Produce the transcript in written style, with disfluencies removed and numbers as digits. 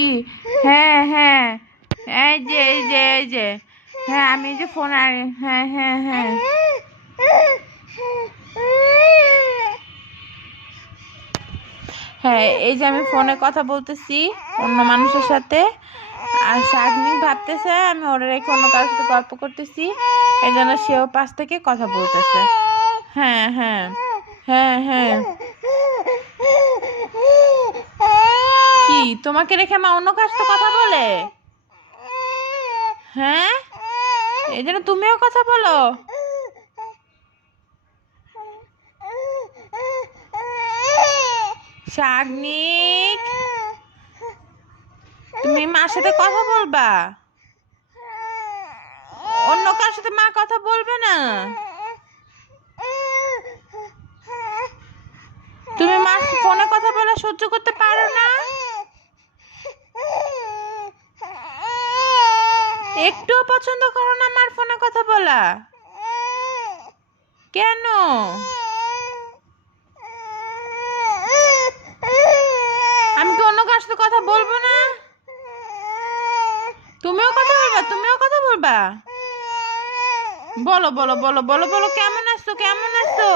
কি? হ্যাঁ হ্যাঁ, এই যে হ্যাঁ আমি যে ফোন আর হ্যাঁ হ্যাঁ হ্যাঁ হ্যাঁ, এই যে আমি ফোনে কথা বলতেছি অন্য মানুষের সাথে, আর শাগনিক ভাবতেছে আমি ওরে রেখে অন্য কারোর সাথে গল্প করতেছি, এই জন্য সেও পাশ থেকে কথা বলতেছে। হ্যাঁ হ্যাঁ হ্যাঁ হ্যাঁ। কি তোমাকে রেখে মা অন্য কার সাথে কথা বলে? হ্যাঁ, এই জন্য তুমিও কথা বলো? শাগনিক, তুমি মার সাথে কথা বলবা? অন্য কার সাথে মা কথা বলবে না? তুমি মার ফোনে কথা বলা সহ্য করতে পারো না? একটুও পছন্দ করো না মার ফোনে কথা বলা? কেন? আমি কি অন্য কার সাথে কথা বলবো না? তুমিও কথা বলবা? তুমিও কথা বলবা? বলো বলো বলো বলো বলো, কেমন আছো কেমন আছো?